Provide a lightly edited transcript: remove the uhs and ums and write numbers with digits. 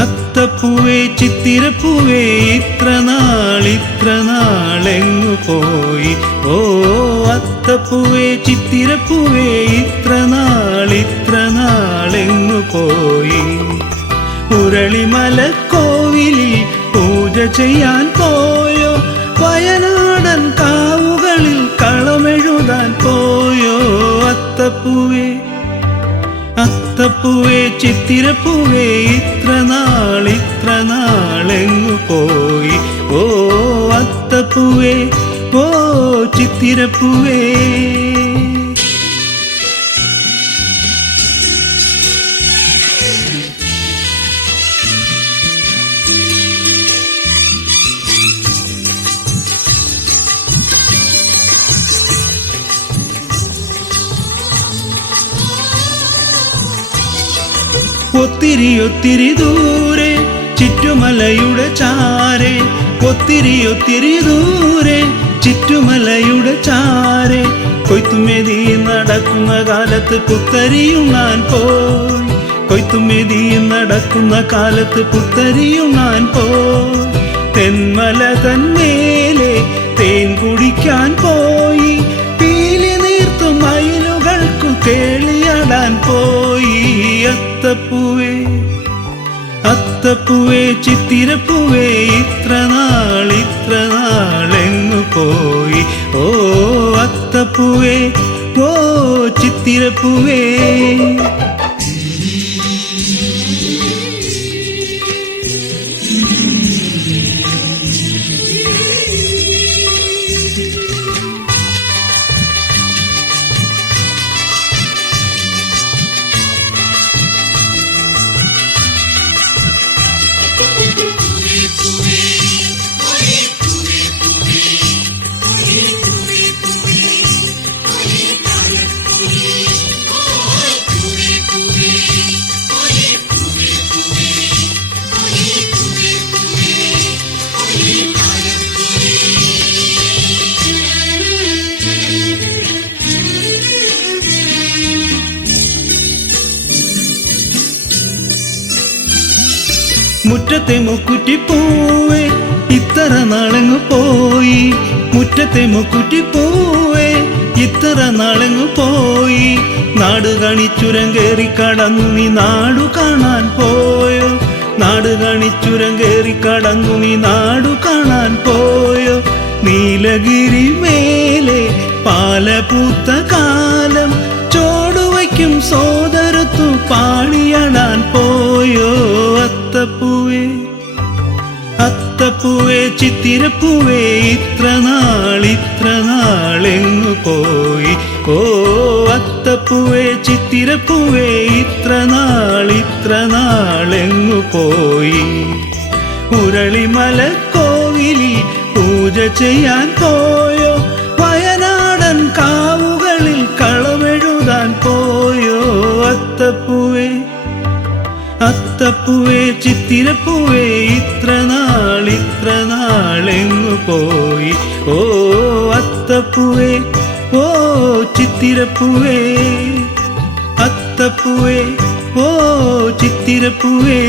അത്തപ്പൂവേ ചിത്തിരപ്പൂവേ ഇത്ര നാളെങ്ങു പോയി? ഓ അത്തപ്പൂവേ ചിത്തിരപ്പൂവേ ഇത്ര നാളെങ്ങു പോയി? ഉരളിമലക്കോവിലിൽ പൂജ ചെയ്യാൻ പോയോ? വയനാടൻ കാവുകളിൽ കളമെഴുതാൻ പോയോ? അത്തപ്പൂവേ അത്തപ്പൂവേ ചിത്തിരപ്പൂവേ ഇത്ര നാളെങ്ങു പോയി? ഓ അത്തപ്പൂവേ ഓ ചിത്തിരപ്പൂവേ. ഒത്തിരി ദൂരെ ചുറ്റുമലയുടെ ചാരെ, ഒത്തിരി ദൂരെ ചുറ്റുമലയുടെ ചാരെ, കൊയ്ത്തുമെതി നടക്കുന്ന കാലത്ത് പുത്തരിയുണ്ണാൻ പോയി, കൊയ്ത്തുമെതി നടക്കുന്ന കാലത്ത് പുത്തരിയുണ്ണാൻ പോയി. തെന്മല തന്മേലെ തേൻ കുടിക്കാൻ പോയി, പീലി നീർത്തു മയിലുകൾക്കു കേളിയാടാൻ പോയി. അത്തപ്പൂവേ അത്തപ്പൂവേ ചിത്തിരപ്പൂവേ ഇത്ര നാളെങ്ങു പോയി? ഓ അത്തപ്പൂവേ ഓ ചിത്തിരപ്പൂവേ. മുറ്റത്തെ മുക്കുറ്റിപ്പൂവേ ഇത്ര നാളെങ്ങു പോയി? മുറ്റത്തെ മുക്കുറ്റിപ്പൂവേ ഇത്ര നാളെങ്ങു പോയി? നാട് കാണിച്ചുരം കേറി കടന്നു നീ നാടു കാണാൻ പോയോ? നാട് കാണിച്ചുരം കേറി കടന്നു നീ നാടു കാണാൻ പോയോ? നീലഗിരി മേലെ പാലപൂത്ത കാലം ചോടുവയ്ക്കും സോദരത്തു പാടിയാടാൻ പോയോ? അത്തപ്പൂവേ അത്തപ്പൂവേ ചിത്തിരപ്പൂവേ ഇത്ര നാളെങ്ങു പോയി? ഓ അത്തപ്പൂവേ ചിത്തിരപ്പൂവേ ഇത്ര നാളെങ്ങു പോയി? ഉരളിമലക്കോവിലിൽ പൂജ ചെയ്യാൻ പോയോ? വയനാടൻ കാവുകളിൽ കളമെഴുതാൻ പോയോ? അത്തപ്പൂവേ അത്തപ്പൂവേ ചിത്തിരപ്പൂവേ ഇത്ര നാളെങ്ങു പോയി? ഓ അത്തപ്പൂവേ ഓ ചിത്തിരപ്പൂവേ. അത്തപ്പൂവേ ഓ ചിത്തിരപ്പൂവേ.